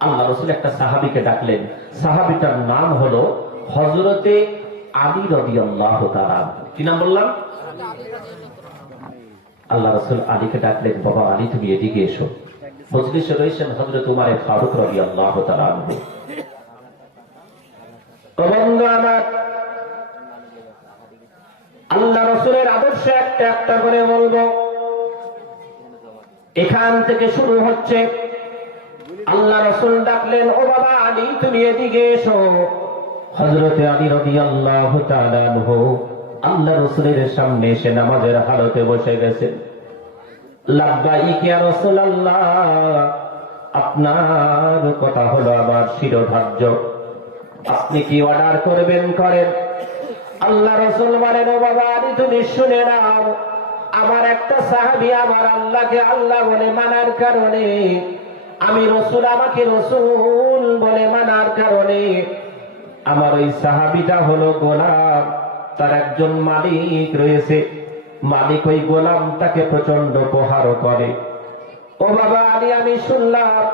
আল্লাহ রসুল একটা সাহাবিকে ডাকলেন। সাহাবিটার নাম হলো হজরতে আলী রবি আল্লাহ কি নাম বললাম? আল্লাহ রসুল আলীকে ডাকলেন, বাবা আলী, তুমি এদিকে এসো। এখান থেকে শুরু হচ্ছে আল্লাহ রসুল ডাকলেন, ও বাবা, আলী, তুমি এদিকে এসো। হজরতে আলী রবি আল্লাহ আল্লাহ রসুলের সামনে এসে নামাজের হালতে বসে গেছে। আপনার কথা হলো আমার শিরোধার্য। আপনি কি অর্ডার করবেন করেন আল্লাহ রসুল বলেন, ও বাবা, আলী, তুমি শুনে নাও। আমার একটা সাহাবি আমার আল্লাহকে আল্লাহ বলে মানার কারণে আমি রসুল, আমাকে রসুল বলে মানার কারণে আমার ওই সাহাবিটা হলো গোলাম, তার একজন মালিক রয়েছে। মালিক ওই গোলাম তাকে প্রচণ্ড প্রহার করে। ও বাবা, আলী, আমি শুনলাম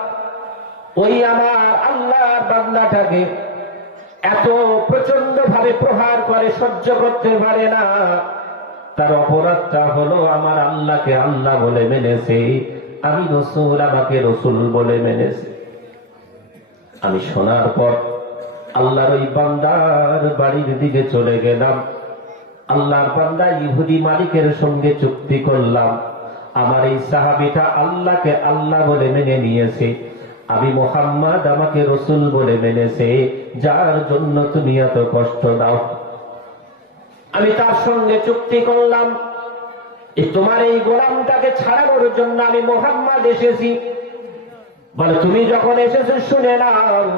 ওই আমার আল্লাহর বান্দাটাকে এত প্রচণ্ড ভাবে প্রহার করে, সহ্য করতে পারে না। তার অপরাধটা হলো আমার আল্লাহকে আল্লাহ বলে মেনেছে। আমি রসুল, আমাকে রসুল বলে মেনেছে। আমি শোনার পর আল্লাহর ওই বান্দার বাড়ির দিকে চলে গেলাম। আল্লাহর বান্দা ইহুদি মালিকের সঙ্গে চুক্তি করলাম। আমার এই সাহাবিটা আল্লাহকে আল্লাহ বলে মেনে নিয়েছে। আমি মোহাম্মদ, আমাকে রসুল বলে মেনেছে। যার জন্য তুমি এত কষ্ট দাও। আমি তার সঙ্গে চুক্তি করলাম। তোমার এই গোলামটাকে ছাড়ানোর জন্য আমি মোহাম্মদ এসেছি। বলে, তুমি যখন এসেছ, শুনে নাও,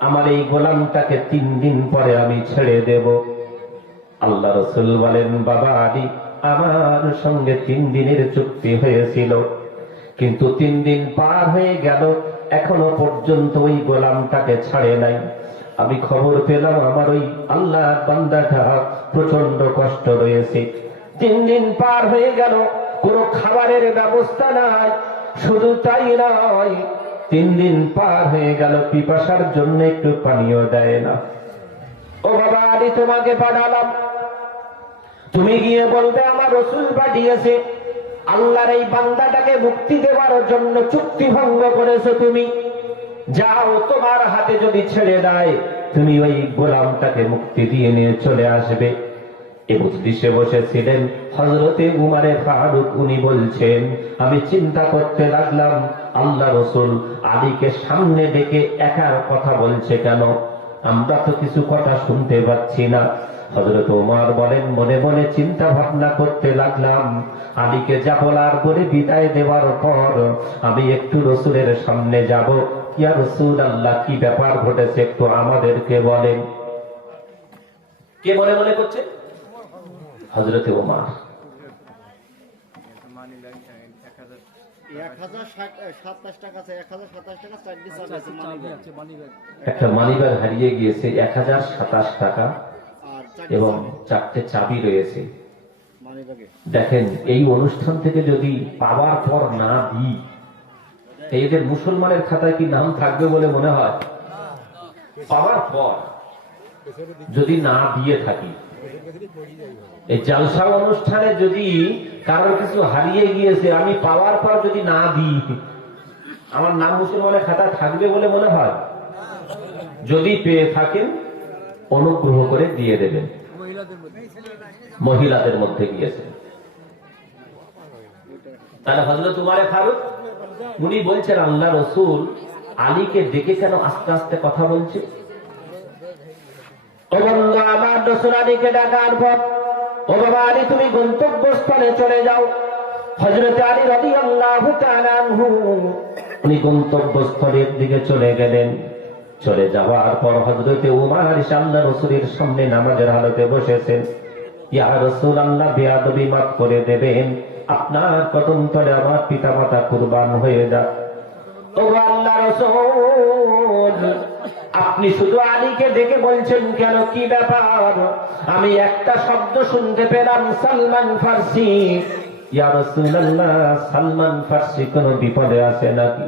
আমার এই গোলামটাকে তিন দিন পরে আমি ছেড়ে দেব। আল্লাহ রসুল বলেন, বাবা আলী আমার সঙ্গে তিন দিনের চুক্তি হয়েছিল। কিন্তু তিন দিন পার হয়ে গেল, এখনও পর্যন্ত ওই গোলামটাকে ছাড়ে নাই। আমি খবর পেলাম, আমার ওই আল্লাহ বান্দাটা প্রচণ্ড কষ্ট রয়েছে। তিন দিন পার হয়ে গেল, কোনো খাবারের ব্যবস্থা নাই, শুধু তাই নয়, তিন দিন পার হয়ে গেল, পিপাসার জন্য একটু পানীয় দেয় না। ও বাবা আলী তোমাকে পাঠালাম। তুমি গিয়ে বলবে, আমার রসুল পাঠিয়েছে, আল্লাহর এই বান্দাটাকে মুক্তি দেওয়ার জন্য চুক্তি ভঙ্গ করেছ তুমি। যাও, তোমার হাতে যদি ছেড়ে দেয়, তুমি ওই গোলামটাকে মুক্তি দিয়ে নিয়ে চলে আসবে। এ মজলিসে বসেছিলেন হজরতে উমারে ফারুক। উনি বলছেন, আমি চিন্তা করতে লাগলাম, আল্লাহ রসুল আলীকে সামনে ডেকে একার কথা বলছে কেন? আমরা তো কিছু কথা শুনতে পাচ্ছি না। হজরত উমার বলেন, মনে মনে চিন্তা ভাবনা করতে লাগলাম, আলীকে যা বলার বলে বিদায় দেওয়ার পর আমি একটু রসুলের সামনে যাব। ইয়া রসুল আল্লাহ কি ব্যাপার ঘটেছে একটু আমাদেরকে বলেন। কে মনে মনে করছে? হজরতে ব্যাগ। একটা মানিব্যাগ হারিয়ে গিয়েছে এক হাজার সাতাশ টাকা এবং চারটে চাবি রয়েছে দেখেন, এই অনুষ্ঠান থেকে যদি পাওয়ার পর না দিই এদের মুসলমানের খাতায় কি নাম থাকবে বলে মনে হয় পাওয়ার পর যদি না দিয়ে থাকি এই অনুষ্ঠানে যদি কারোর কিছু হারিয়ে গিয়েছে, আমি পাওয়ার পর যদি না দিই, আমার নাম মুসলমানের খাতা থাকবে বলে মনে হয়? যদি পেয়ে থাকেন, অনুগ্রহ করে দিয়ে দেবেন। মহিলাদের মধ্যে গিয়েছে। তাহলে হজরত ফারুক, উনি বলছেন, আল্লাহ রসুল আলীকে ডেকে কেন আস্তে আস্তে কথা বলছে? আলীকে ডাকার পর, ও বাবা আলী, তুমি গন্তব্যস্থলে চলে যাও। হজরত আলী রবি আল্লাহ উনি গন্তব্যস্থলের দিকে চলে গেলেন। চলে যাওয়ার পর হজরতে উমার আল্লাহ রসুলের সামনে নামাজের হালতে বসেছেন। ইয়া রসুল আল্লাহ বেয়াদবি মাফ করে দেবেন। আপনার কদম তলে আমার পিতা মাতা কুরবান হয়ে যাক। ও আল্লাহ রসুল আপনি শুধু আলীকে ডেকে বলছেন কেন? কি ব্যাপার? আমি একটা শব্দ শুনতে পেলাম, সালমান ফার্সি। সালমান ফার্সি, কোন বিপদে আছে নাকি?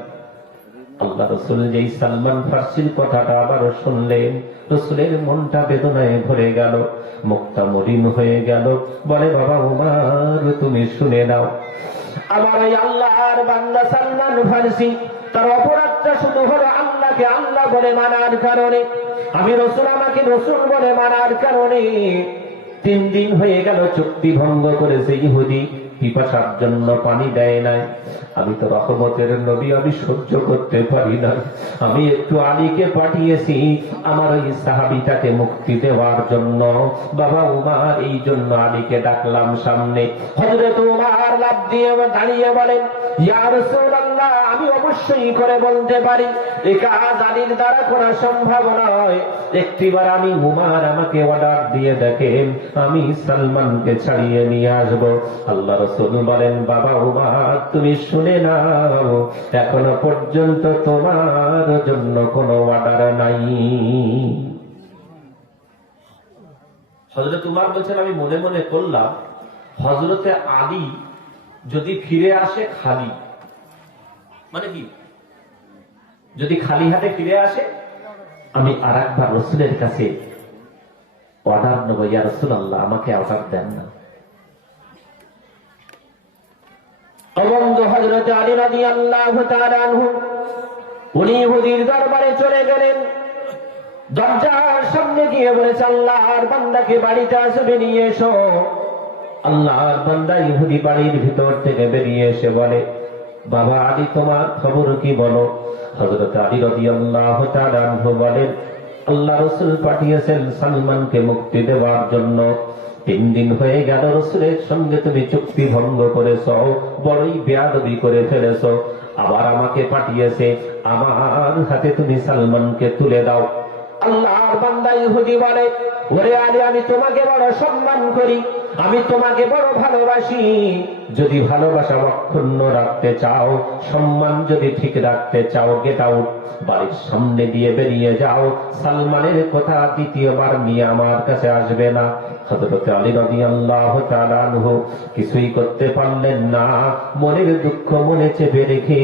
আল্লাহ রসুল সালমান ফার্সির কথাটা আবারও শুনলেন, রসুলের মনটা বেদনায় ভরে গেল, মুক্তা মরিন হয়ে গেল। বলে, বাবা উমার, তুমি শুনে নাও। আমার আল্লাহর বান্দা সালমান ফার্সি তার অপরাধটা শুধু হলো আল্লাহকে আল্লাহ বলে মানার কারণে, আমি রসুল আমাকে রসুল বলে মানার কারণে তিন দিন হয়ে গেল চুক্তি ভঙ্গ করেছে ইহুদি। পিপাসার জন্য পানি দেয় নাই। আমি তো রহমতের নবী, আমি সহ্য করতে পারি না আমি একটু আলীকে পাঠিয়েছি, আমার ওই সাহাবিটাকে মুক্তি দেওয়ার জন্য। বাবা উমার, এই জন্য আলীকে ডাকলাম সামনে। হজরত উমার লাভ দিয়ে দাঁড়িয়ে বলেন আমি অবশ্যই করে বলতে পারি। এ কাজ দ্বারা করা সম্ভব নয়। একটিবার আমি উমার আমাকে অর্ডার দিয়ে দেখেন, আমি সালমানকে ছাড়িয়ে নিয়ে আসব। আল্লাহ রসুল বলেন, বাবা উমার তুমি শুনে নাও, এখনও পর্যন্ত তোমার জন্য কোনো অর্ডার নাই। হজরত উমার বলছেন, আমি মনে মনে করলাম হজরতে আলী যদি ফিরে আসে খালি মানে কি? যদি খালি হাতে ফিরে আসে, আমি আর একবার রসুলের কাছে অর্ডার নেব, ইয়া রসুল আল্লাহ আমাকে অর্ডার দেন না। অবন্ধ হজরত আলী রাজি আল্লাহ উনি ইহুদির দরবারে চলে গেলেন। দরজার সামনে গিয়ে বলেছে, আল্লাহর বান্দাকে বাড়িতে আসবে, নিয়ে এসো। আল্লাহর বান্দা ইহুদি বাড়ির ভিতর থেকে বেরিয়ে এসে বলে, বাবা আলী, তোমার খবর কি বলো? হজরত আলী রবি আল্লাহ বলেন, আল্লাহ রসুল পাঠিয়েছেন সালমানকে মুক্তি দেওয়ার জন্য। তিন দিন হয়ে গেল রসুলের সঙ্গে তুমি চুক্তি ভঙ্গ করেছ, বড়ই বেয়াদবি করে ফেলেছ। আবার আমাকে পাঠিয়েছে, আমার হাতে তুমি সালমানকে তুলে দাও। যদি ভালোবাসা অক্ষুণ্ণ রাখতে চাও, সম্মান যদি ঠিক রাখতে চাও গেট আউট বাড়ির সামনে দিয়ে বেরিয়ে যাও। সালমানের কথা দ্বিতীয়বার নিয়ে আমার কাছে আসবে না। আলী কিছুই করতে পারলেন না। মনের দুঃখ মনে চেপে রেখে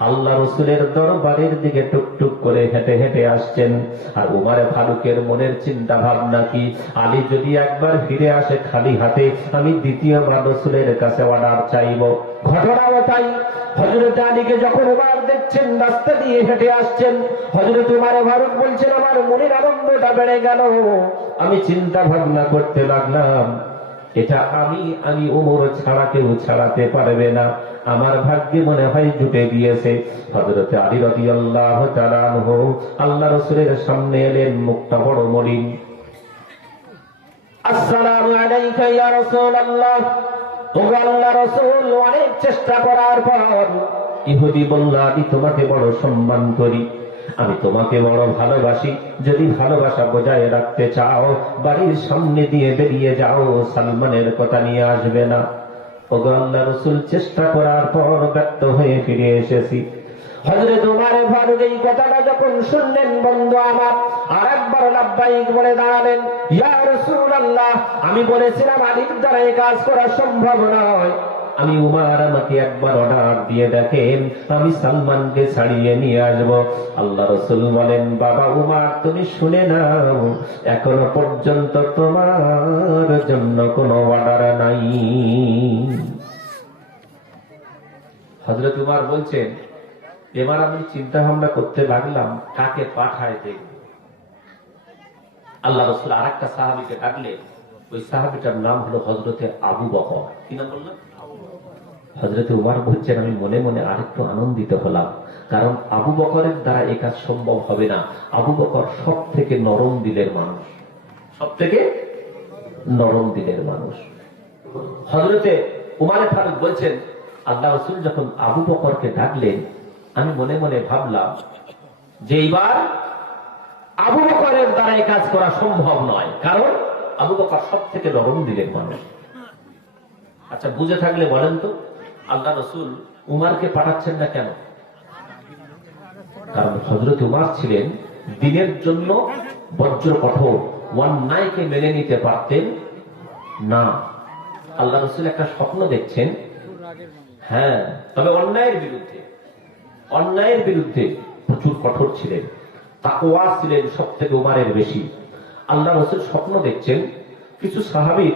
আল্লাহ রসুলের দরবারের দিকে টুকটুক করে হেঁটে হেঁটে আসছেন। আর উমারে ফারুকের মনের চিন্তা ভাবনা কি? আলী যদি একবার ফিরে আসে খালি হাতে, আমি দ্বিতীয়বার রসুলের কাছে অর্ডার চাইব। ঘটনাও তাই। হজরত আলীকে যখন উমার দেখছেন, রাস্তা দিয়ে হেঁটে আসছেন হজরত উমারে ফারুক বলছেন, আমার মনের আনন্দটা বেড়ে গেল। আমি চিন্তা ভাবনা করতে লাগলাম, এটা আমি আমি ওমর ছাড়া কেউ ছাড়াতে পারবে না। আমার ভাগ্যে মনে হয় জুটে গিয়েছে। হজরতে আলী রবি আল্লাহ আল্লাহ রসুলের সামনে এলেন, মুখটা বড় মলিন। আসসালামু আলাইকা ইয়া রাসূলুল্লাহ। অনেক চেষ্টা করার পর ইহুদি বলল, আমি তোমাকে বড় সম্মান করি। আমি তোমাকে বড় ভালোবাসি। যদি ভালোবাসা বজায় রাখতে চাও, বাড়ির সামনে দিয়ে বেরিয়ে যাও, সালমানের কথা নিয়ে আসবে না। ওগো আল্লাহ রসুল, চেষ্টা করার পর ব্যক্ত হয়ে ফিরে এসেছি। হজরত উমারে ফারুক এই কথাটা যখন শুনলেন, বন্ধু আমার আর একবার বলে দাঁড়ালেন, ইয়া রাসূলুল্লাহ, আমি বলেছিলাম আলীর দ্বারা এই কাজ করা সম্ভব নয়। আমি উমার আমাকে একবার অর্ডার দিয়ে দেখেন, আমি সালমানকে ছাড়িয়ে নিয়ে আসব। আল্লাহ রসুল বলেন, বাবা উমার, তুমি শুনে নাও, এখনও পর্যন্ত তোমার জন্য কোনো অর্ডার নাই। হজরত উমার বলছেন এবার আমি চিন্তা ভাবনা করতে লাগলাম, কাকে পাঠায় দেখব? আল্লাহ রসুল আর একটা সাহাবিকে ডাকলে, ওই সাহাবিটার নাম হলো হজরতে আবু বকর। কি নাম বললাম হজরতে উমার বলছেন, আমি মনে মনে আরেকটু আনন্দিত হলাম, কারণ আবু বকরের দ্বারা এ কাজ সম্ভব হবে না। আবু বকর সব থেকে নরম দিলের মানুষ। সব থেকে নরম দিলের মানুষ। হজরতে উমারে ফারুক বলছেন, আল্লাহ রসুল যখন আবু বকরকে ডাকলেন আমি মনে মনে ভাবলাম যে এইবার আবু বকরের দ্বারা এই কাজ করা সম্ভব নয়। কারণ আবু বকর সব থেকে নরম দিলের মানুষ। আচ্ছা বুঝে থাকলে বলেন তো, আল্লাহ রসুল উমারকে পাঠাচ্ছেন না কেন? কারণ হজরত উমার ছিলেন দিনের জন্য বজ্র কঠোর। অন্যায়কে মেনে নিতে পারতেন না। আল্লাহ রসুল একটা স্বপ্ন দেখছেন। হ্যাঁ তবে অন্যায়ের বিরুদ্ধে। অন্যায়ের বিরুদ্ধে প্রচুর কঠোর ছিলেন। তাকওয়া ছিলেন সব থেকে উমারের বেশি। আল্লাহ রসুল স্বপ্ন দেখছেন, কিছু সাহাবি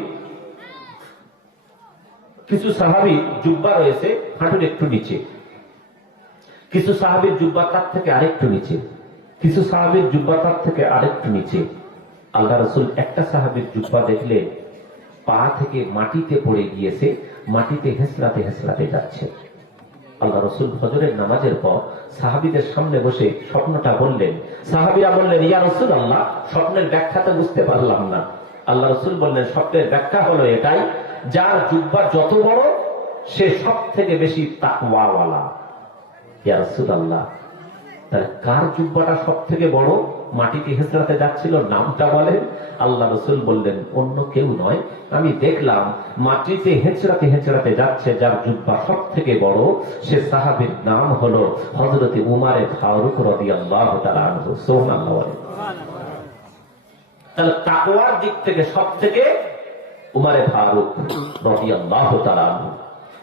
কিছু সাহাবি জুব্বা রয়েছে, হাঁটুর একটু নিচে। কিছু সাহাবির জুব্বা তার থেকে আরেকটু নিচে। কিছু সাহাবির জুব্বা তার থেকে আরেকটু নিচে। আল্লাহ রসুল একটা সাহাবির জুব্বা দেখলে পা থেকে মাটিতে পড়ে গিয়েছে, মাটিতে হেসলাতে হেসলাতে যাচ্ছে। আল্লাহ রসুল ফজরের নামাজের পর সাহাবিদের সামনে বসে স্বপ্নটা বললেন। সাহাবিরা বললেন, ইয়া রসুল আল্লাহ স্বপ্নের ব্যাখ্যাটা বুঝতে পারলাম না। আল্লাহ রসুল বললেন, স্বপ্নের ব্যাখ্যা হলো এটাই, যার জুব্বা যত বড়, সে সব থেকে বেশি তাকওয়ালা ইয়া রসুল আল্লাহ তাহলে কার জুব্বাটা সব থেকে বড়? মাটিতে হেঁচড়াতে যাচ্ছিল? নামটা বলেন। আল্লাহ রসুল বললেন, অন্য কেউ নয়। আমি দেখলাম মাটিতে হেঁচড়াতে হেঁচড়াতে যাচ্ছে, যার জুব্বা সব থেকে বড়। সে সাহাবির নাম হলো হজরত উমারে ফারুক রবি আল্লাহ। তাহলে তাকওয়ার দিক থেকে সব থেকে উমারে ফারুক রবি আল্লাহ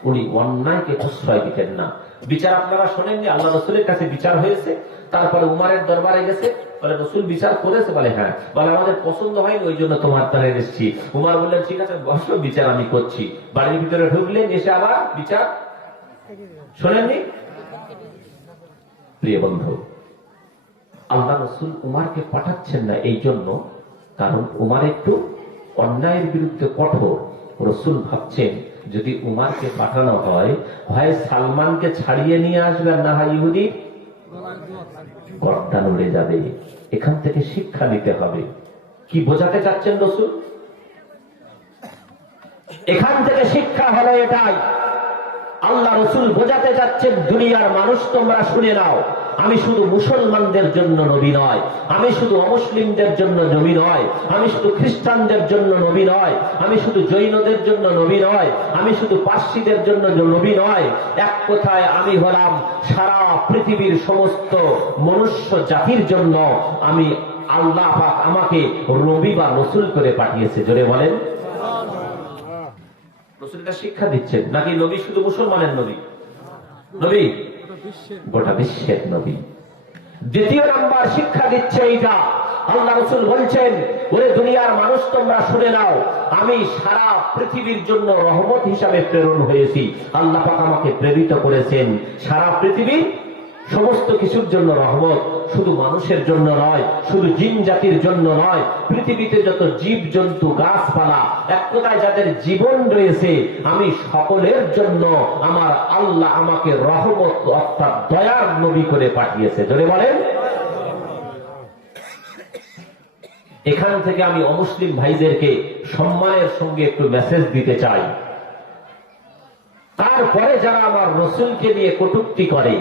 উনি অন্যায়কে প্রশ্রয় দিতেন না। বিচার আপনারা শোনেননি, আল্লাহ রসুলের কাছে বিচার হয়েছে, তারপরে উমারের দরবারে গেছে, বলে রসুল বিচার করেছে, বলে হ্যাঁ বলে আমাদের পছন্দ হয়নি, ওই জন্য তোমার দ্বারা এসেছি। উমার বললেন, ঠিক আছে, বসো, বিচার আমি করছি। বাড়ির ভিতরে ঢুকলেন, এসে আবার বিচার শোনেননি? প্রিয় বন্ধু, আল্লাহ রসুল উমারকে পাঠাচ্ছেন না এই জন্য, কারণ উমার একটু অন্যায়ের বিরুদ্ধে কঠোর। রসুল ভাবছেন যদি উমারকে পাঠানো হয় হয় সালমানকে ছাড়িয়ে নিয়ে আসবেন না হয় ইহুদি? গর্দান উড়ে যাবে। এখান থেকে শিক্ষা নিতে হবে। কি বোঝাতে চাচ্ছেন রসুল? এখান থেকে শিক্ষা হলো এটাই। আল্লাহ রসুল বোঝাতে যাচ্ছেন দুনিয়ার মানুষ তোমরা শুনে নাও। আমি শুধু মুসলমানদের জন্য নবী নয়। আমি শুধু অমুসলিমদের জন্য নবী নয়। আমি শুধু খ্রিস্টানদের জন্য নবী নয়। আমি শুধু জৈনদের জন্য নবী নয়। আমি শুধু পার্সিদের জন্য নবী নয়। এক কথায় আমি হলাম সারা পৃথিবীর সমস্ত মনুষ্য জাতির জন্য আমি আল্লাহ আমাকে রবি বা রসুল করে পাঠিয়েছে। জোরে বলেন। রসুলটা শিক্ষা দিচ্ছেন। নাকি নবী শুধু মুসলমানের নবী? নবী? গোটা বিশ্বের নবী। দ্বিতীয় নাম্বার শিক্ষা দিচ্ছে এইটা। আল্লাহ রসুল বলছেন, ওরে দুনিয়ার মানুষ, তোমরা শুনে নাও, আমি সারা পৃথিবীর জন্য রহমত হিসাবে প্রেরণ হয়েছি। আল্লাহ পাক আমাকে প্রেরিত করেছেন। সারা পৃথিবীর সমস্ত কিছুর জন্য রহমত। শুধু মানুষের জন্য নয়, শুধু জিন জাতির জন্য নয়, পৃথিবীতে যত জীব, জন্তু, গাছপালা, এক কথায় যাদের জীবন রয়েছে, আমি সকলের জন্য আমার আল্লাহ আমাকে রহমত, অর্থাৎ দয়ার নবী করে পাঠিয়েছে। জোরে বলেন। এখান থেকে আমি অমুসলিম ভাইদেরকে সম্মানের সঙ্গে একটু মেসেজ দিতে চাই। তারপরে যারা আমার রসুলকে নিয়ে কটুক্তি করে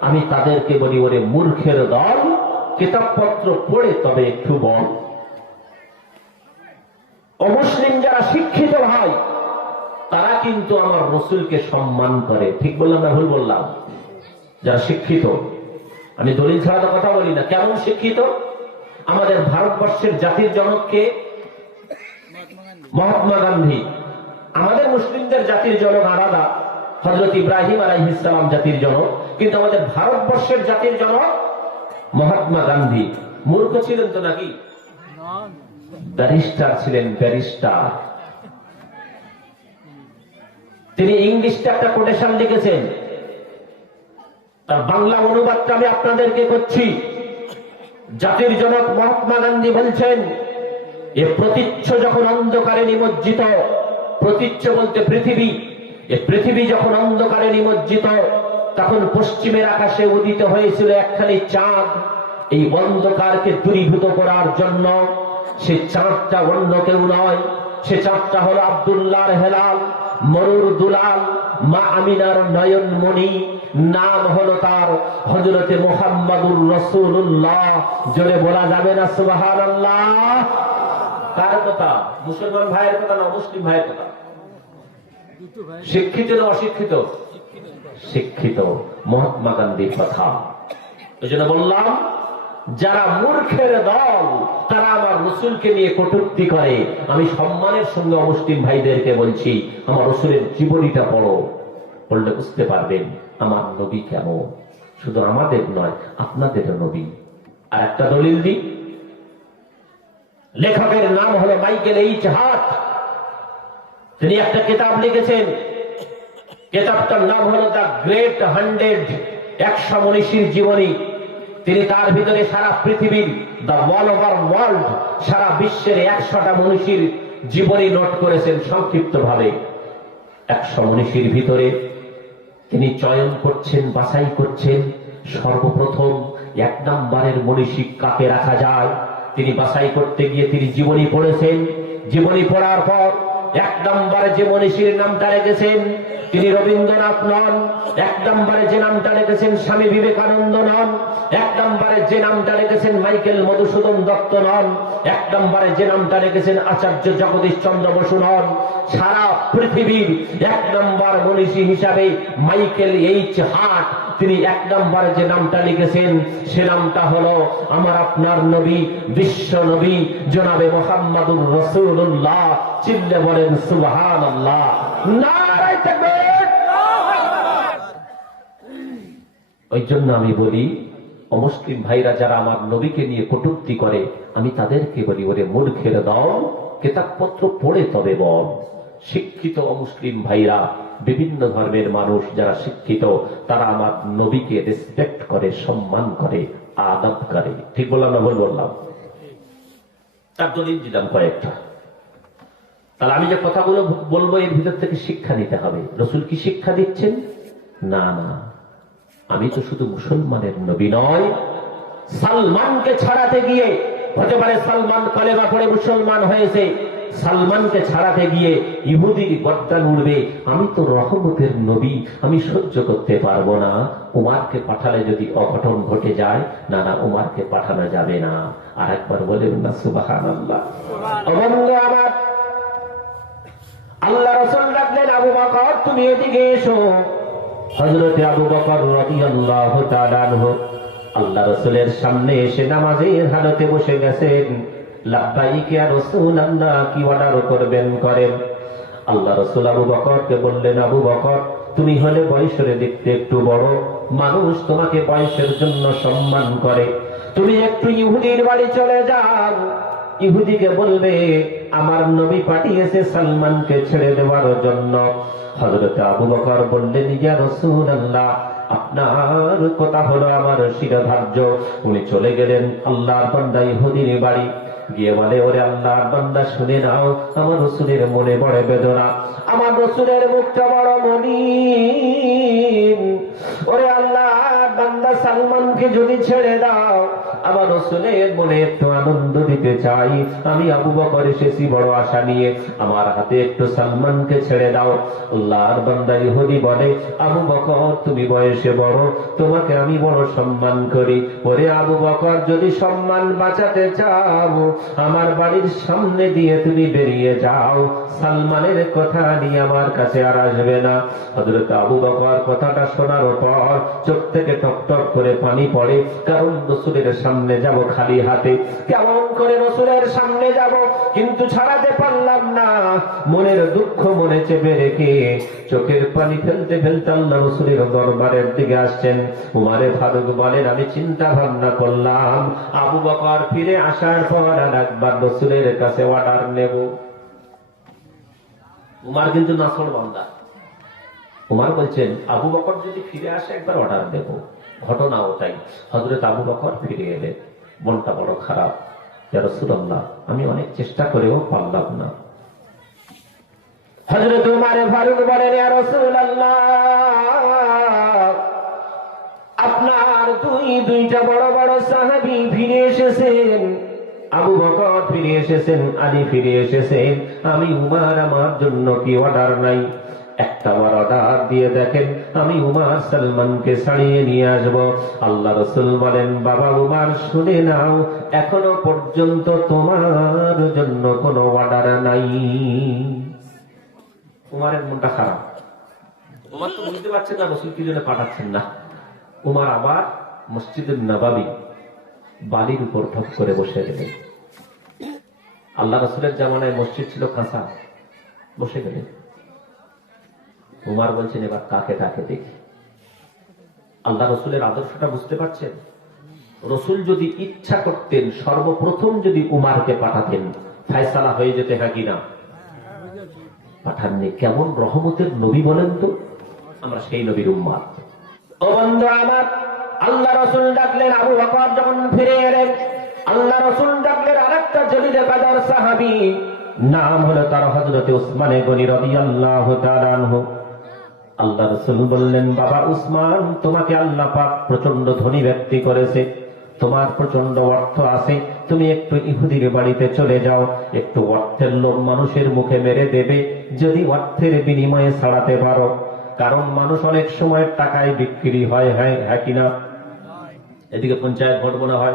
আমি তাদেরকে বলি, ওরে মূর্খের দল, কিতাবপত্র পড়ে তবে একটু বল। অমুসলিম যারা শিক্ষিত ভাই, তারা কিন্তু আমার রসুলকে সম্মান করে। ঠিক বললাম না ভুল বললাম? যারা শিক্ষিত, আমি দলিল ছাড়া কথা বলি না। কেমন শিক্ষিত? আমাদের ভারতবর্ষের জাতির জনককে? মহাত্মা গান্ধী। আমাদের মুসলিমদের জাতির জনক আলাদা। হজরত ইব্রাহিম আলাইহিসালাম জাতির জনক। কিন্তু আমাদের ভারতবর্ষের জাতির জনক মহাত্মা গান্ধী মূর্খ ছিলেন তো নাকি? ব্যারিস্টার ছিলেন, ব্যারিস্টার। তিনি ইংলিশটা একটা কোটেশন লিখেছেন। তার বাংলা অনুবাদটা আমি আপনাদেরকে করছি। জাতির জনক মহাত্মা গান্ধী বলছেন, এ প্রতীচ্ছ যখন অন্ধকারে নিমজ্জিত, প্রতীচ্ছ বলতে পৃথিবী, এ পৃথিবী যখন অন্ধকারে নিমজ্জিত তখন পশ্চিমের আকাশে উদিত হয়েছিল একখানি চাঁদ। এই অন্ধকারকে দূরীভূত করার জন্য সে চাঁদটা অন্য কেউ নয়। সে চাঁদটা হলো আবদুল্লাহর হেলাল, মরুর দুলাল, মা আমিনার নয়ন মণি নাম হলো তার হজরতে মোহাম্মদুর রসুল্লাহ জোরে বলা যাবে না সুবাহান কার কথা? মুসলমান ভাইয়ের কথা না মুসলিম ভাইয়ের কথা? শিক্ষিত না অশিক্ষিত? শিক্ষিত। মহাত্মা গান্ধীর কথা। ওই জন্য বললাম, যারা মূর্খের দল, তারা আমার রসুলকে নিয়ে কটূক্তি করে। আমি সম্মানের সঙ্গে অমুসলিম ভাইদেরকে বলছি, আমার রসুলের জীবনীটা পড়ো। পড়লে বুঝতে পারবেন, আমার নবী কেমন? শুধু আমাদের নয়, আপনাদেরও নবী। আর একটা দলিল দিই। লেখকের নাম হলো মাইকেল এইচ হাট তিনি একটা কিতাব লিখেছেন। কিতাবটার নাম হলো দ্য গ্রেট হান্ড্রেড একশো মনীষীর জীবনী। তিনি তার ভিতরে সারা পৃথিবীর, দ্য ওয়াল ওভার ওয়ার্ল্ড, সারা বিশ্বের একশোটা মনীষীর জীবনী নোট করেছেন সংক্ষিপ্ত ভাবে একশো মনীষীর ভিতরে তিনি চয়ন করছেন, বাছাই করছেন। সর্বপ্রথম এক নম্বরের মনীষী কাকে রাখা যায়? তিনি বাছাই করতে গিয়ে তিনি জীবনী পড়েছেন। জীবনী পড়ার পর এক নম্বরে যে মনীষীর নামটা রেখেছেন, তিনি রবীন্দ্রনাথ নন। এক নম্বরে যে নামটা রেখেছেন স্বামী বিবেকানন্দ নন। এক নম্বরে যে নামটা রেখেছেন মাইকেল মধুসূদন দত্ত নন। এক নম্বরে যে নামটা রেখেছেন আচার্য জগদীশ চন্দ্র বসু নন। সারা পৃথিবীর এক নম্বর মনীষী হিসাবে মাইকেল এইচ হার্ট তিনি এক নম্বরে যে নামটা লিখেছেন, সে নামটা হলো আমার আপনার নবী, বিশ্ব নবী, জনাবে মোহাম্মদুর রসুল্লাহ চিল্লে বলেন সুবহান আল্লাহ ওই জন্য আমি বলি, অমুসলিম ভাইরা যারা আমার নবীকে নিয়ে কটুক্তি করে, আমি তাদেরকে বলি, ওরে মূল খেলে দাও কেতাবপত্র পড়ে তবে বল। শিক্ষিত অমুসলিম ভাইরা, বিভিন্ন ধর্মের মানুষ যারা শিক্ষিত, তারা আমার নবীকে রেসপেক্ট করে, সম্মান করে, আদব করে। ঠিক বললাম না ভুল বললাম? তার দলিল দিলাম কয়েকটা। তাহলে আমি যে কথাগুলো বলব, এর ভিতর থেকে শিক্ষা নিতে হবে। রসুল কি শিক্ষা দিচ্ছেন? না না। আমি তো শুধু মুসলমানের নবী নয়, সালমানকে ছাড়াতে গিয়ে হতে পারে সালমান কলেমা পড়ে মুসলমান হয়েছে সালমানকে ছাড়াতে গিয়ে ইহুদির গদ্দান উঠবে আমি তো রহমতের নবী আমি সহ্য করতে পারব না। উমারকে পাঠালে যদি অঘটন ঘটে যায় না না উমারকে পাঠানো যাবে না। আর একবার বলেন না সুবাহান আল্লাহ আমার আল্লাহ রসুল ডাকলেন আবু বকর তুমি এদিকে এসো। হজরতে আবু বকর রাদিয়াল্লাহু তাআলা আল্লাহ রসুলের সামনে এসে নামাজের হালতে বসে গেছেন। অর্ডার করবেন করেন? আল্লাহ রসুল আবু বললেন, আবু বকর, তুমি হলে বয়সের দেখতে একটু বড়। মানুষ তোমাকে বয়সের জন্য সম্মান করে। তুমি একটু ইহুদির বাড়ি চলে যাও। ইহুদিকে বলবে, আমার নবী পাঠিয়েছে সালমানকে ছেড়ে দেওয়ার জন্য। হজরত আবু বকর বললেন, ইয়া রাসূলুল্লাহ, আপনার কথা হলো আমার শিরোধার্য। উনি চলে গেলেন আল্লাহর বান্দা ইহুদির বাড়ি। গিয়ে বলে, ওরে আল্লাহর বান্দা, শুনে নাও, আমার রসুলের মনে বড় বেদনা। আমার রসুলের মুখটা বড় মনি ওরে আল্লাহ বান্দা সালমানকে যদি ছেড়ে দাও, আমার রসুলের মনে একটু আনন্দ দিতে চাই। আমি আবু বকর এসেছি, বড় আশা নিয়ে। আমার হাতে একটু সালমানকে ছেড়ে দাও। আল্লাহর বান্দা ইহুদি বলে, আবু বকর, তুমি বয়সে বড়, তোমাকে আমি বড় সম্মান করি। ওরে আবু বকর, যদি সম্মান বাঁচাতে চাও, আমার বাড়ির সামনে দিয়ে তুমি বেরিয়ে যাও। সালমানের কথা নিয়ে আমার কাছে আর আসবে না। হজরত আবু বকর কথাটা শোনার পর চোখ থেকে টক টক করে পানি পড়ে, কারণ রসুলের সামনে যাব খালি হাতে। কেমন করে রসুলের সামনে যাব? কিন্তু ছাড়াতে পারলাম না। মনের দুঃখ মনে চেপে রেখে চোখের পানি ফেলতে ফেলতে আল্লাহ রসুলের দরবারের দিকে আসছেন। উমারে ফারুক বলেন, আমি চিন্তা ভাবনা করলাম। আবু বকর ফিরে আসার পর আর একবার রসুলের কাছে অর্ডার নেব। উমার কিন্তু নাসর বান্দা। উমার বলছেন, আবু বকর যদি ফিরে আসে একবার অর্ডার দেব। ঘটনা ওটাই হজরত আবু বকর ফিরে এলেন মনটা বড় খারাপ। রসুল্লাহ আমি অনেক চেষ্টা করেও পারলাম না। আপনার দুই, দুইটা বড় বড় সাহাবী ফিরে এসেছেন। আবু বকর ফিরে এসেছেন, আলী ফিরে এসেছেন। আমি উমার, আমার জন্য কি অর্ডার নাই? একটা বার অর্ডার দিয়ে দেখেন, আমি উমার সালমানকে ছাড়িয়ে নিয়ে আসব। আল্লাহ রসুল বলেন, বাবা উমার, শুনে নাও, এখনও পর্যন্ত তোমার জন্য কোনো অর্ডার নাই। উমারের মনটা খারাপ। উমার তো বুঝতে পারছেন না রসুল কি জন্য পাঠাচ্ছেন না। উমার আবার মসজিদের নবাবি বালির উপর ঠক করে বসে গেলেন। আল্লাহ রসুলের জামানায় মসজিদ ছিল কাঁচা বসে গেলেন। উমার বলছেন, এবার কাকে কাকে দেখি। আল্লাহ রসুলের আদর্শটা বুঝতে পারছেন? রসুল যদি ইচ্ছা করতেন, সর্বপ্রথম যদি উমারকে পাঠাতেন, ফায়সালা হয়ে যেতে হ্যাঁ কিনা পাঠাননি। কেমন রহমতের নবী বলেন তো, আমরা সেই নবীর বন্ধু আমার, আল্লাহ রসুল ডাকলেন আবু বকর যখন ফিরে এলেন, আল্লাহ রসুল ডাকলেন আরেকটা জলিলে কাদার সাহাবি, নাম হলো তার হজরতে উসমানে গনি রবি আল্লাহ আল্লাহ রসুল বললেন বাবা উসমান তোমাকে আল্লাহ পাক প্রচণ্ড ধনী ব্যক্তি করেছে। তোমার প্রচণ্ড অর্থ আছে। তুমি একটু ইহুদির বাড়িতে চলে যাও। একটু অর্থের লোভ মানুষের মুখে মেরে দেবে যদি অর্থের বিনিময়ে ছাড়াতে পারো। কারণ মানুষ অনেক সময় টাকায় বিক্রি হয় হ্যাঁ হ্যাঁ কিনা? এদিকে পঞ্চায়েত ভোট মনে হয়।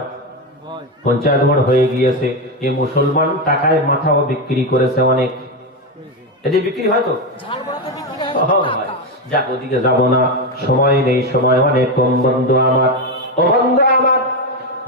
পঞ্চায়েত ভোট হয়ে গিয়েছে। এ মুসলমান টাকায় মাথাও বিক্রি করেছে অনেক। এদিকে বিক্রি হয় তো? ও যাক, ওদিকে যাব না। সময় নেই, সময় অনেক কম, বন্ধু আমার। ও বন্ধু আমার,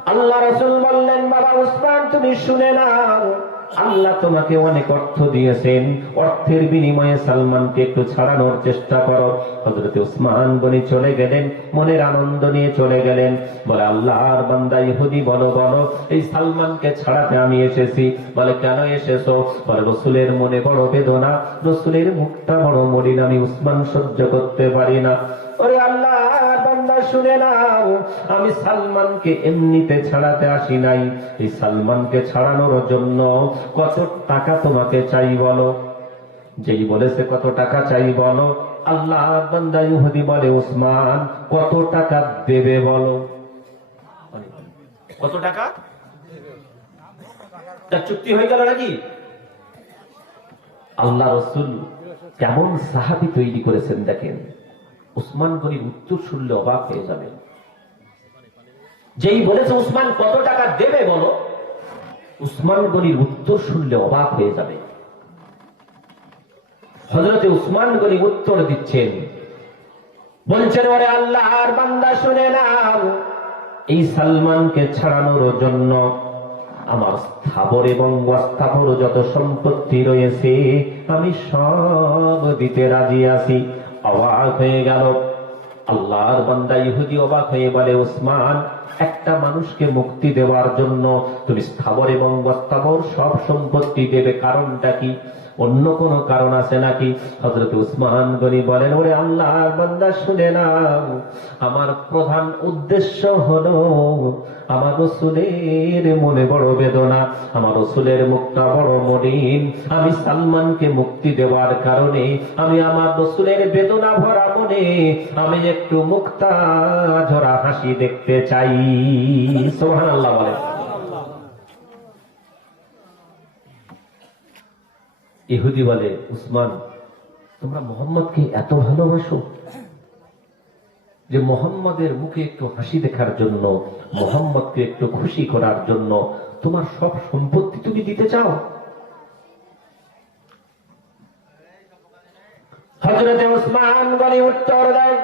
আল্লাহ রসুল বললেন, বাবা উসমান, তুমি শুনে নাও। আল্লাহ তোমাকে অনেক অর্থ দিয়েছেন। অর্থের বিনিময়ে সালমানকে একটু ছাড়ানোর চেষ্টা করো। হজরত উসমান বনি চলে গেলেন, মনের আনন্দ নিয়ে চলে গেলেন। বলে, আল্লাহর বান্দা ইহুদি, বলো বলো, এই সালমানকে ছাড়াতে আমি এসেছি। বলে, কেন এসেছ? বলে, রসুলের মনে বড় বেদনা, রসুলের মুখটা বড় মরিন আমি উসমান সহ্য করতে পারি না। ওরে আল্লাহ শুনে নাও আমি সালমানকে এমনিতে ছাড়াতে আসি নাই। এই সালমানকে ছাড়ানোর জন্য কত টাকা তোমাকে চাই বলো? যেই বলেছে কত টাকা চাই বলো? আল্লাহ বলে কত টাকা দেবে বলো? কত টাকা? তা চুক্তি হয়ে গেল নাকি? আল্লাহ রসুল কেমন সাহাবি তৈরি করেছেন দেখেন। উসমান গনির উত্তর শুনলে অবাক হয়ে যাবেন যেই বলেছে, উসমান, কত টাকা দেবে বলো? উসমান গনির উত্তর শুনলে অবাক হয়ে যাবে। হজরতে উসমান গনি উত্তর দিচ্ছেন, বলছেন, ওরে আল্লাহ, আর বান্দা শুনে নাও, এই সালমানকে ছাড়ানোর জন্য আমার স্থাবর এবং অস্থাবর যত সম্পত্তি রয়েছে, আমি সব দিতে রাজি আছি। অবাক হয়ে গেল। আল্লাহর বান্দা ইহুদি অবাক হয়ে বলে উসমান একটা মানুষকে মুক্তি দেওয়ার জন্য তুমি স্থাবর এবং বস্তাবর সব সম্পত্তি দেবে। কারণটা কি? অন্য কোন কারণ আছে নাকি? হজরত উসমান গনি বলেন, ওরে আল্লাহর বান্দা শুনে নাও। আমার প্রধান উদ্দেশ্য হলো আমার রসুলের মনে বড় বেদনা। আমার রসুলের মুখটা বড় মলিন। আমি সালমানকে মুক্তি দেওয়ার কারণে আমি আমার রসুলের বেদনা ভরা মনে আমি একটু মুক্তা ঝরা হাসি দেখতে চাই। সোহান আল্লাহ বলে ইহুদি বলে, উসমান, তোমরা মোহাম্মদকে এত ভালোবাসো? যে মোহাম্মদের মুখে একটু হাসি দেখার জন্য, মোহাম্মদকে একটু খুশি করার জন্য তোমার সব সম্পত্তি তুমি দিতে চাও? হজরতে উসমান গনি উত্তর দেয়,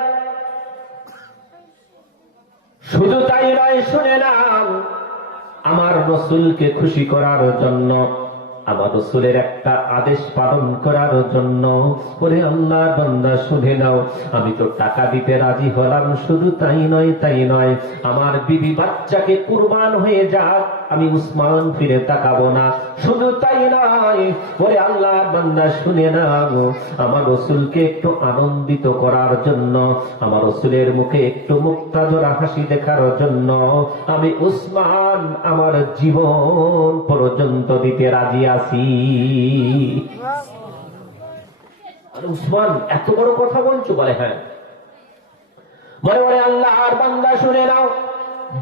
শুধু তাই নয়, শুনে নাও, আমার রসুলকে খুশি করার জন্য আমার রসুলের একটা আদেশ পালন করার জন্য। ওরে আল্লাহ, বন্দা, শুনে নাও। আমি তো টাকা দিতে রাজি হলাম। শুধু তাই নয় তাই নয়। আমার বিবি বাচ্চাকে কুরবান হয়ে যাক। আমি উসমান ফিরে তাকাবো না। শুধু তাই নয়, ওরে আল্লাহ বান্দা শুনে নাও, আমার রসুলকে একটু আনন্দিত করার জন্য, আমার রসুলের মুখে একটু মুক্তা জোড়া হাসি দেখার জন্য, আমি উসমান আমার জীবন পর্যন্ত দিতে রাজি আছি। উসমান, এত বড় কথা বলছো বলে হ্যাঁ। বলে বলে আল্লাহ আর বান্দা শুনে নাও।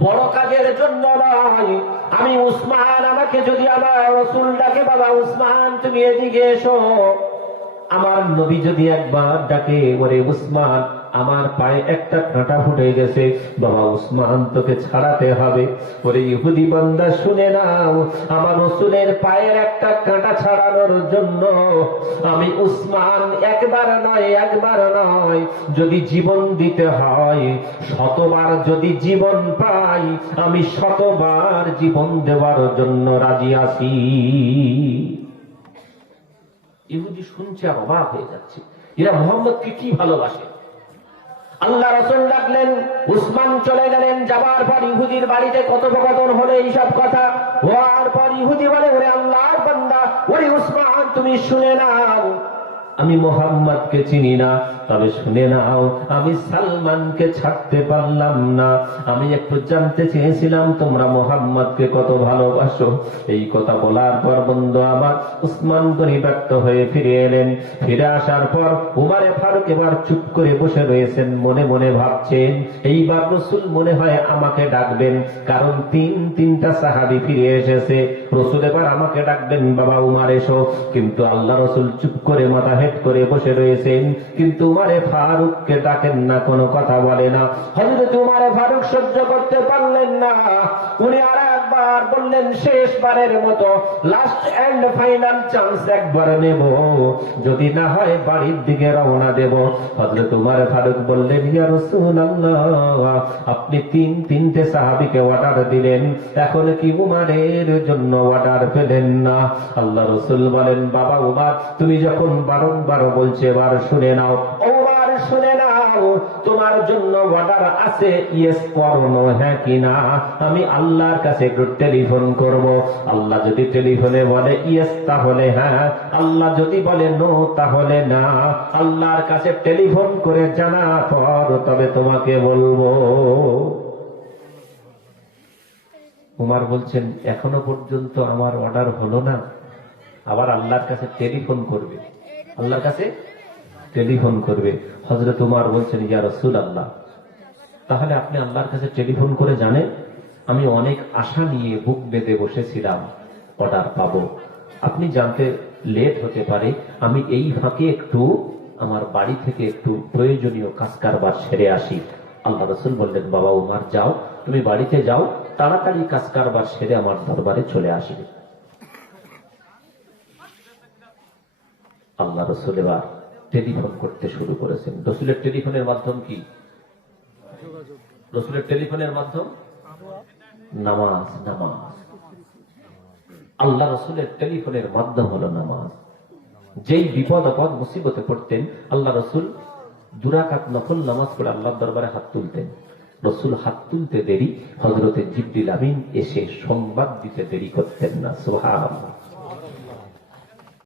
বড় কাজের জন্য নয়। আমি উসমান, আমাকে যদি আমার রসুল ডাকে, বাবা উসমান, তুমি এদিকে এসো। আমার নবী যদি একবার ডাকে, ওরে উসমান আমার পায়ে একটা কাঁটা ফুটে গেছে। বাবা উসমান তোকে ছাড়াতে হবে। ওরে ইহুদি বান্দা, শুনে নাও। আমার রসুলের পায়ের একটা কাঁটা ছাড়ানোর জন্য আমি উসমান একবার নয় একবার নয়, যদি জীবন দিতে হয়, শতবার যদি জীবন পাই, আমি শতবার জীবন দেওয়ার জন্য রাজি আছি। ইহুদি শুনছে আর অবাক হয়ে যাচ্ছে। এরা মোহাম্মদকে কি ভালোবাসে? আল্লাহ রসুল ডাকলেন, উসমান চলে গেলেন, যাবার পর ইহুদির বাড়িতে কথোপকথন হলে এইসব কথা। হওয়ার পর ইহুদি বলে, ওরে আল্লাহর বান্দা, ওরে উসমান, তুমি শুনে নাও। আমি মোহাম্মদকে চিনি না, তবে শুনে নাও, আমি সালমানকে ছাড়তে পারলাম না। আমি একটু জানতে চেয়েছিলাম, তোমরা মোহাম্মদকে কত ভালোবাসো। এই কথা বলার পর বন্ধু আমার উসমান গনি ব্যক্ত হয়ে ফিরে এলেন। ফিরে আসার পর উমারে ফারুক এবার চুপ করে বসে রয়েছেন, মনে মনে ভাবছেন, এইবার রসুল মনে হয় আমাকে ডাকবেন, কারণ তিন তিনটা সাহাবি ফিরে এসেছে। রসুল এবার আমাকে ডাকবেন, বাবা উমার এসো। কিন্তু আল্লাহ রসুল চুপ করে মাথা হেট করে বসে রয়েছেন। কিন্তু উমারে ফারুককে ডাকেন না, কোনো কথা বলে না। হজরত উমারে ফারুক সহ্য করতে পারলেন না। উনি আর একবার বললেন, শেষবারের মতো লাস্ট এন্ড ফাইনাল চান্স একবার নেব। যদি না হয় বাড়ির দিকে রওনা দেব। হজরত উমারে ফারুক বললেন, ইয়া রাসূলুল্লাহ, আপনি তিন, তিনটে সাহাবিকে অর্ডার দিলেন। এখন কি উমারের জন্য অর্ডার পেলেন না। আল্লাহ রসুল বলেন, বাবা উমার, তুমি যখন বারংবার বলছে, এবার শুনে নাও। ওবার শুনে নাও, তোমার জন্য অর্ডার আছে ইয়েস করো হ্যাঁ কি না? আমি আল্লাহর কাছে একটু টেলিফোন করব। আল্লাহ যদি টেলিফোনে বলে ইয়েস তাহলে হ্যাঁ। আল্লাহ যদি বলে নো তাহলে না। আল্লাহর কাছে টেলিফোন করে জানা পর তবে তোমাকে বলব। উমার বলছেন, এখনও পর্যন্ত আমার অর্ডার হলো না। আবার আল্লাহর কাছে টেলিফোন করবে। আল্লাহর কাছে টেলিফোন করবে। হজরত উমার বলছেন, ইয়া রসুল আল্লাহ তাহলে আপনি আল্লাহর কাছে টেলিফোন করে জানেন, আমি অনেক আশা নিয়ে বুক বেঁধে বসেছিলাম অর্ডার পাব। আপনি জানতে লেট হতে পারে, আমি এই ফাঁকে একটু, আমার বাড়ি থেকে একটু প্রয়োজনীয় কাজ কারবার সেরে আসি। আল্লাহ রসুল বললেন, বাবা উমার, যাও। তুমি বাড়িতে যাও তাড়াতাড়ি কাজ কারবার সেরে আমার দরবারে চলে আসবে। আল্লাহ রসুল এবার টেলিফোন করতে শুরু করেছেন। রসুলের টেলিফোনের মাধ্যম কি? রসুলের টেলিফোনের মাধ্যম? নামাজ নামাজ। আল্লাহ রসুলের টেলিফোনের মাধ্যম হলো নামাজ। যেই বিপদ আপদ মুসিবতে পড়তেন, আল্লাহ রসুল দুরাকাত নকল নামাজ পড়ে আল্লাহর দরবারে হাত তুলতেন। রসুল হাত তুলতে দেরি হজরতে জিব্রিল আমিন এসে সংবাদ দিতে দেরি করতেন না সোহা